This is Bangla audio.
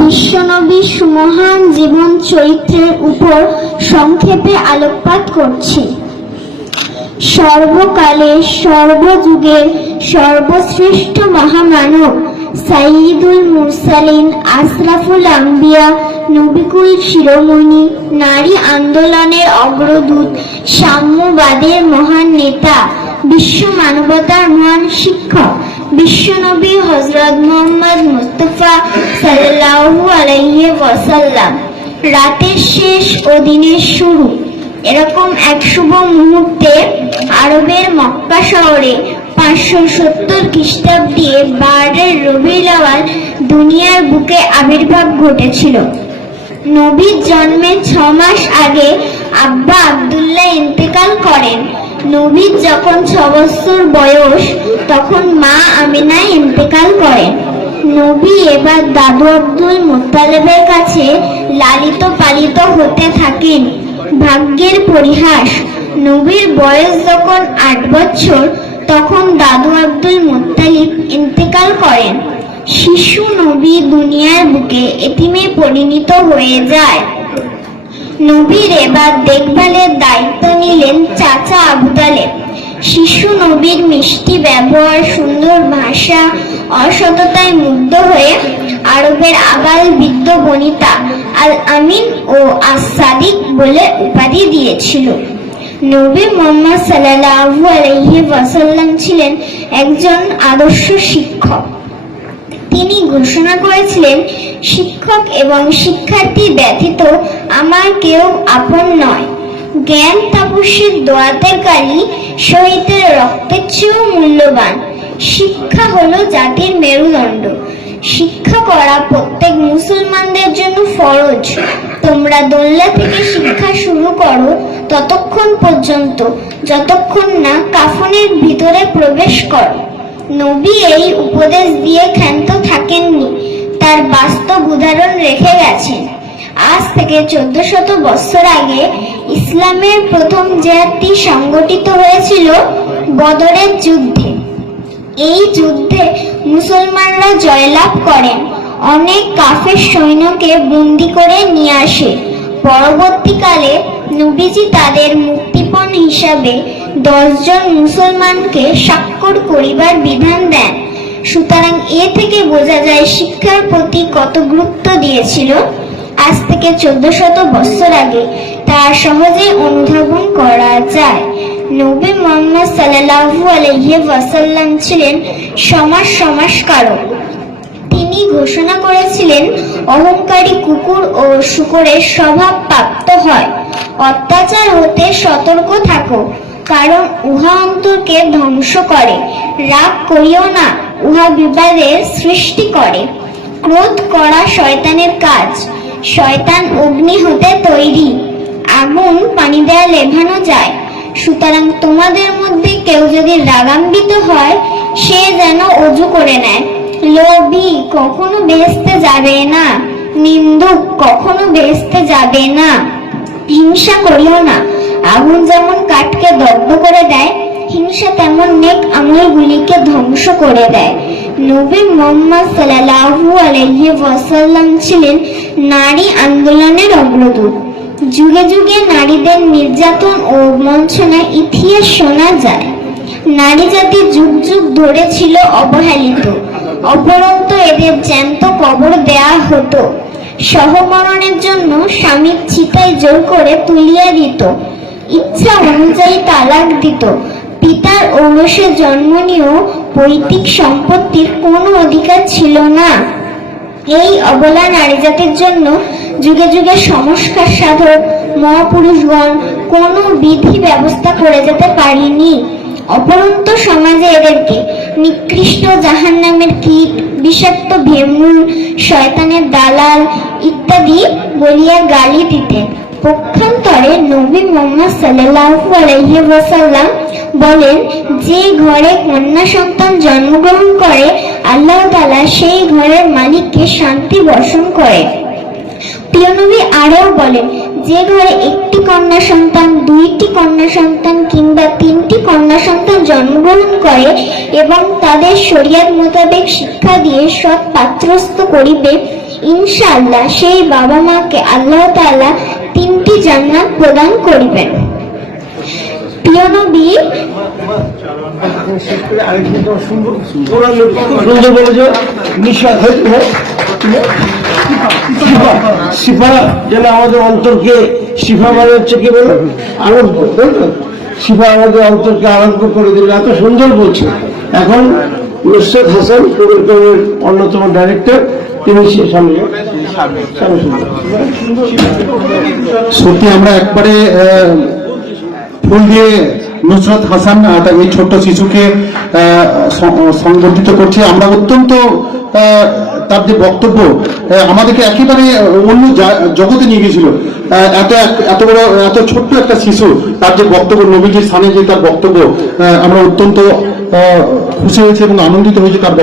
বিশ্বনবীর সুমহান জীবন চরিত্রের উপর সংক্ষেপে আলোকপাত করছি। সর্বকালে সর্বযুগের সর্বশ্রেষ্ঠ মহামানব সাইয়্যিদুল মুরসালিন, আশরাফুল আম্বিয়া, নবিকুল শিরোমণি, নারী আন্দোলনের অগ্রদূত, সাম্যবাদের মহান নেতা, বিশ্ব মানবতার মহান শিক্ষক বিশ্বনবী হজরত মোহাম্মদ মুস্তফা সাল্লাল্লাহু আলাইহি ওয়াসাল্লাম। রাতের শেষ ও দিনের শুরু। এরকম এক শুভ মুহূর্তে আরবের মক্কা শহরে পাঁচশো সত্তর খ্রিস্টাব্দে বারের রবিউল আওয়াল দুনিয়ার বুকে আবির্ভাব ঘটেছিল। নবীর জন্মের ছ মাস আগে আব্বা আব্দুল্লাহ ইন্তেকাল করেন। নবীর যখন ছ বছর বয়স ইন্তেকাল করেন। নবী এবার দাদু আব্দুল মুত্তালেবের কাছে লালিত পালিত হতে থাকেন। ভাগ্যের পরিহাস। নবীর বয়স যখন আট বছর, তখন দাদু আব্দুল মোত্তালিব ইন্তেকাল করেন। শিশু নবী দুনিয়ার বুকে এতিমে পরিণত হয়ে যায়। নবীর এবার দেখভালের দায়িত্ব নিলেন চাচা আবু তালেব। শিশু নবীর মিষ্টি ব্যবহার, সুন্দর ভাষা, অসততায় মুগ্ধ হয়ে আরবের আবাল বৃদ্ধ বনিতা আল আমিন ও আস সাদিক বলে উপাধি দিয়েছিল। নবী মোহাম্মদ সাল্লাল্লাহু আলাইহি ওয়াসাল্লাম ছিলেন একজন আদর্শ শিক্ষক। তিনি ঘোষণা করেছিলেন, শিক্ষক এবং শিক্ষার্থী ব্যতীত আমার কেউ আপন নয়। জ্ঞান তাপসের দোয়াতের কালি শহীদের রক্তের চেয়েও মূল্যবান। শিক্ষা হলো জাতির মেরুদণ্ড। শিক্ষা করা প্রত্যেক মুসলমানদের জন্য ফরজ। তোমরা দোল্লা থেকে শিক্ষা শুরু করো ততক্ষণ পর্যন্ত, যতক্ষণ না কাফনের ভিতরে প্রবেশ করো। নবী এই উপদেশ দিয়ে ক্ষান্ত থাকেননি। তার বাস্তব উদাহরণ রেখে গেছেন। আজ থেকে চোদ্দ শত বৎসর আগে ইসলামের প্রথম জেহাদটি সংগঠিত হয়েছিল বদরের যুদ্ধে। এই যুদ্ধে মুসলমানরা জয়লাভ করেন। অনেক কাফের সৈন্যকে বন্দি করে নিয়ে আসে। পরবর্তীকালে নবীজি তাদের মুক্তিপণ হিসাবে দশজন মুসলমানকে স্বাক্ষর করিবার বিধান দেন। সুতরাং এ থেকে বোঝা যায় শিক্ষার প্রতি কত গুরুত্ব দিয়েছিল। আজ থেকে চোদ্দ শত বছর আগে তা সহজে অনুধাবন করা যায়। নবী মোহাম্মদ সাল্লাল্লাহু আলাইহি ওয়াসাল্লাম ছিলেন সমাজ সমাজকারক তিনি ঘোষণা করেছিলেন, অহংকারী কুকুর ও শুকরের স্বভাব প্রাপ্ত হয়। অত্যাচার হতে সতর্ক থাকো, কারণ উহা অন্তরকে ধ্বংস করে। রাগ করিও না, উহা বিবাদের সৃষ্টি করে। ক্রোধ করা শয়তানের কাজ। শয়তান অগ্নি হতে তৈরি। আগুন পানি দেয়া লেভানো যায়। সুতরাং তোমাদের মধ্যে কেউ যদি রাগান্বিত হয়, সে যেন অজু করে নেয়। লোভী কখনো বেহেস্তে যাবে না। নিন্দুক কখনো বেহেস্তে যাবে না। হিংসা করিও না। আগুন যেমন কাঠকে দগ্ধ করে দেয়, হিংসা তেমন নেক আমলগুলিকে ধ্বংস করে দেয়। নবী মোহাম্মদ সাল্লাল্লাহু আলাইহি ওয়াসাল্লাম ছিলেন নারী আন্দোলনের অগ্রদূত। যুগে যুগে নারীদের নির্যাতন ও বঞ্চনার ইতিহাস শোনা যায়। নারী জাতি যুগ যুগ ধরে ছিল অবহেলিত। অপরন্ত এদের জ্যান্ত কবর দেয়া হতো। সহমরণের জন্য স্বামীর চিতায় জোর করে তুলিয়া দিত। ইচ্ছা অনুযায়ী তালাক দিত। পিতার ঔরসে জন্ম নিয়েও পৈতৃক সম্পত্তির কোনো অধিকার ছিল না। এই অবলা নারী জাতির জন্য যুগে যুগে সংস্কার সাধক, মহাপুরুষগণ কোনো বিধি ব্যবস্থা করে যেতে পারেনি। অপরন্ত সমাজে এদেরকে নিকৃষ্ট জাহান নামের কীট, বিষাক্ত ভেমুল শয়তানের দালাল ইত্যাদি বলিয়া গালি দিতেন। পক্ষান্তরে নবী মোহাম্মদ সাল্লাল্লাহু আলাইহি ওয়াসাল্লাম বলেন, যে ঘরে কন্যা সন্তান জন্মগ্রহণ করে, আল্লাহ তাআলা সেই ঘরের মালিককে শান্তি বর্ষণ করে। প্রিয়নবী আরও বলেন, যে ঘরে একটি কন্যা সন্তান, দুইটি কন্যা সন্তান কিংবা তিনটি কন্যা সন্তান জন্মগ্রহণ করে এবং তাদের শরিয়াত মোতাবেক শিক্ষা দিয়ে সৎ পাত্রস্থ করিবে, ইনশাআল্লাহ সেই বাবা মাকে আল্লাহ তাআলা তিনটি জান্নাত প্রদান করিবেন। সুন্দর বলেছে নিঃশ্বাস হ্যাঁ শিফা যেন আমাদের অন্তরকে, শিফা মানে হচ্ছে? শিফা আমাদের অন্তরকে আনন্দ করে দিল, এত সুন্দর বলছে। এখন নুসরত হাসান অন্যতম ডাইরেক্টর সত্যি আমরা একবারে ফুল দিয়ে নুসরত হাসান এই ছোট্ট শিশুকে সংবর্ধিত করছে। আমরা অত্যন্ত তার যে বক্তব্য আমাদেরকে একেবারে অন্য জগতে নিয়ে গেছিল এত এত বড়, এত ছোট্ট একটা শিশু, তার যে বক্তব্য, নবীজির স্থানে যে তার বক্তব্য আমরা অত্যন্ত খুশি হয়েছি এবং আনন্দিত হয়েছি তার